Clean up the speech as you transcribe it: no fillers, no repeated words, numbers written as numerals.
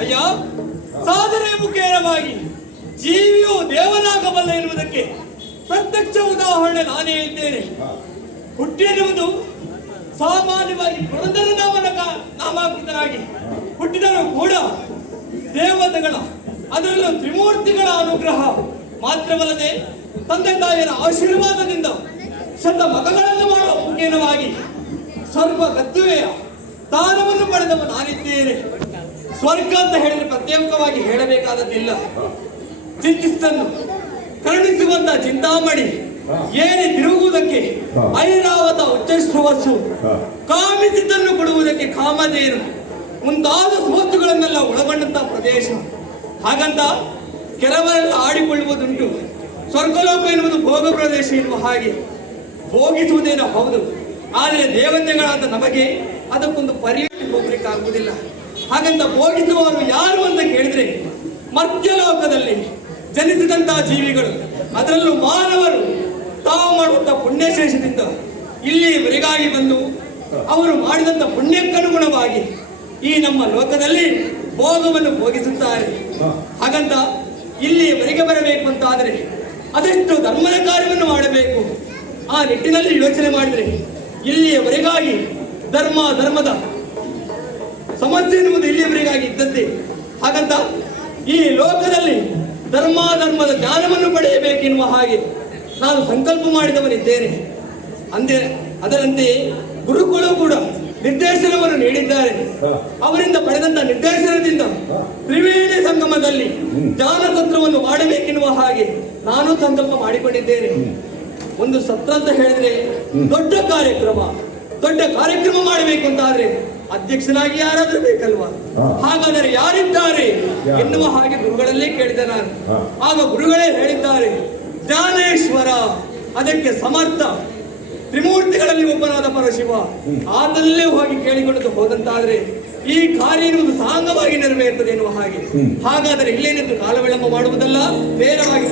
ಅಯ್ಯ, ಸಾಧನೆ ಮುಖೇನವಾಗಿ ಜೀವಿಯು ದೇವನಾಗಬಲ್ಲ ಎನ್ನುವುದಕ್ಕೆ ಪ್ರತ್ಯಕ್ಷ ಉದಾಹರಣೆ ನಾನೇ ಇದ್ದೇನೆ. ಹುಟ್ಟಿರುವುದು ಸಾಮಾನ್ಯವಾಗಿ ಪುರಂದರ ನಾಮಾಕೃತನಾಗಿ ಹುಟ್ಟಿದರೂ ಕೂಡ ದೇವತೆಗಳ ಅದರಲ್ಲೂ ತ್ರಿಮೂರ್ತಿಗಳ ಅನುಗ್ರಹ ಮಾತ್ರವಲ್ಲದೆ ತಂದೆ ತಾಯಿಯರ ಆಶೀರ್ವಾದದಿಂದ ಶತ ಮಗಗಳನ್ನು ಮಾಡುವ ಮುಖೇನವಾಗಿ ಸ್ವಲ್ಪ ಗದ್ದುವೆಯ ದಾನವನ್ನು ಪಡೆದವ ನಾನಿದ್ದೇನೆ. ಸ್ವರ್ಗ ಅಂತ ಹೇಳಿದ್ರೆ ಪ್ರತ್ಯೇಕವಾಗಿ ಹೇಳಬೇಕಾದದ್ದಿಲ್ಲ. ಚಿಂತಿಸಿದನ್ನು ಕರುಣಿಸುವಂತ ಚಿಂತಾಮಣಿ ಏರಿ ತಿರುಗುವುದಕ್ಕೆ ಐರಾವತ ಉಚ್ಚಶ್ರವಸ್ಸು, ಕಾಮಿಸಿದ್ದನ್ನು ಕೊಡುವುದಕ್ಕೆ ಕಾಮಧೇನು ಮುಂತಾದ ವಸ್ತುಗಳನ್ನೆಲ್ಲ ಒಳಗೊಂಡಂತಹ ಪ್ರದೇಶ. ಹಾಗಂತ ಕೆಲವರೆಲ್ಲ ಆಡಿಕೊಳ್ಳುವುದುಂಟು, ಸ್ವರ್ಗಲೋಕ ಎನ್ನುವುದು ಭೋಗ ಪ್ರದೇಶ ಎನ್ನುವ ಹಾಗೆ. ಭೋಗಿಸುವುದೇನೋ ಹೌದು, ಆದರೆ ದೇವತೆಗಳಾದ ನಮಗೆ ಅದಕ್ಕೊಂದು ಪರಿಹಾರ ಹೋಗ್ಲಿಕ್ಕೆ ಆಗುವುದಿಲ್ಲ. ಹಾಗಂತ ಭೋಗಿಸುವವರು ಯಾರು ಅಂತ ಕೇಳಿದ್ರೆ ಮರ್ತ್ಯಲೋಕದಲ್ಲಿ ಜನಿಸಿದಂತಹ ಜೀವಿಗಳು, ಅದರಲ್ಲೂ ಮಾನವರು ತಾವು ಮಾಡುವಂತಹ ಪುಣ್ಯಶೇಷದಿಂದ ಇಲ್ಲಿವರೆಗಾಗಿ ಬಂದು ಅವರು ಮಾಡಿದಂಥ ಪುಣ್ಯಕ್ಕನುಗುಣವಾಗಿ ಈ ನಮ್ಮ ಲೋಕದಲ್ಲಿ ಭೋಗವನ್ನು ಭೋಗಿಸುತ್ತಾರೆ. ಹಾಗಂತ ಇಲ್ಲಿವರೆಗೆ ಬರಬೇಕು ಅಂತ ಆದರೆ ಅದೆಷ್ಟು ಧರ್ಮದ ಕಾರ್ಯವನ್ನು ಮಾಡಬೇಕು. ಆ ನಿಟ್ಟಿನಲ್ಲಿ ಯೋಚನೆ ಮಾಡಿದರೆ ಇಲ್ಲಿಯವರೆಗಾಗಿ ಧರ್ಮದ ಸಮಸ್ಯೆ ಎನ್ನುವುದು ಇಲ್ಲಿಯವರೆಗಾಗಿ ಇದ್ದದ್ದೇ. ಹಾಗಂತ ಈ ಲೋಕದಲ್ಲಿ ಧರ್ಮದ ಜ್ಞಾನವನ್ನು ಪಡೆಯಬೇಕೆನ್ನುವ ಹಾಗೆ ನಾನು ಸಂಕಲ್ಪ ಮಾಡಿದವನಿದ್ದೇನೆ. ಅದರಂತೆ ಗುರುಗಳು ಕೂಡ ನಿರ್ದೇಶನವನ್ನು ನೀಡಿದ್ದಾರೆ. ಅವರಿಂದ ಪಡೆದಂತ ನಿರ್ದೇಶನದಿಂದ ತ್ರಿವೇಣಿ ಸಂಗಮದಲ್ಲಿ ಜ್ಞಾನ ಸತ್ರವನ್ನು ಮಾಡಬೇಕೆನ್ನುವ ಹಾಗೆ ನಾನು ಸಂಕಲ್ಪ ಮಾಡಿಕೊಂಡಿದ್ದೇನೆ. ಒಂದು ಸತ್ರ ಅಂತ ಹೇಳಿದ್ರೆ ದೊಡ್ಡ ಕಾರ್ಯಕ್ರಮ ಮಾಡಬೇಕು ಅಂತ ಆದ್ರೆ ಅಧ್ಯಕ್ಷನಾಗಿ ಯಾರಾದ್ರೂ ಬೇಕಲ್ವಾ? ಹಾಗಾದರೆ ಯಾರಿದ್ದಾರೆ ಎನ್ನುವ ಹಾಗೆ ಗುರುಗಳಲ್ಲೇ ಕೇಳಿದೆ ನಾನು. ಆಗ ಗುರುಗಳೇ ಹೇಳಿದ್ದಾರೆ, ಜ್ಞಾನೇಶ್ವರ ಅದಕ್ಕೆ ಸಮರ್ಥ, ತ್ರಿಮೂರ್ತಿಗಳಲ್ಲಿ ಒಬ್ಬನಾದ ಪರಶಿವ, ಆತಲ್ಲೇ ಹೋಗಿ ಕೇಳಿಕೊಂಡು ಹೋದಂತಾದ್ರೆ ಈ ಕಾರ್ಯ ಎನ್ನುವುದು ಸಾಂಗವಾಗಿ ನೆರವೇರ್ತದೆ ಎನ್ನುವ ಹಾಗೆ. ಹಾಗಾದರೆ ಇಲ್ಲೇನೆಂದು ಕಾಲ ವಿಳಂಬ ಮಾಡುವುದಲ್ಲ, ನೇರವಾಗಿ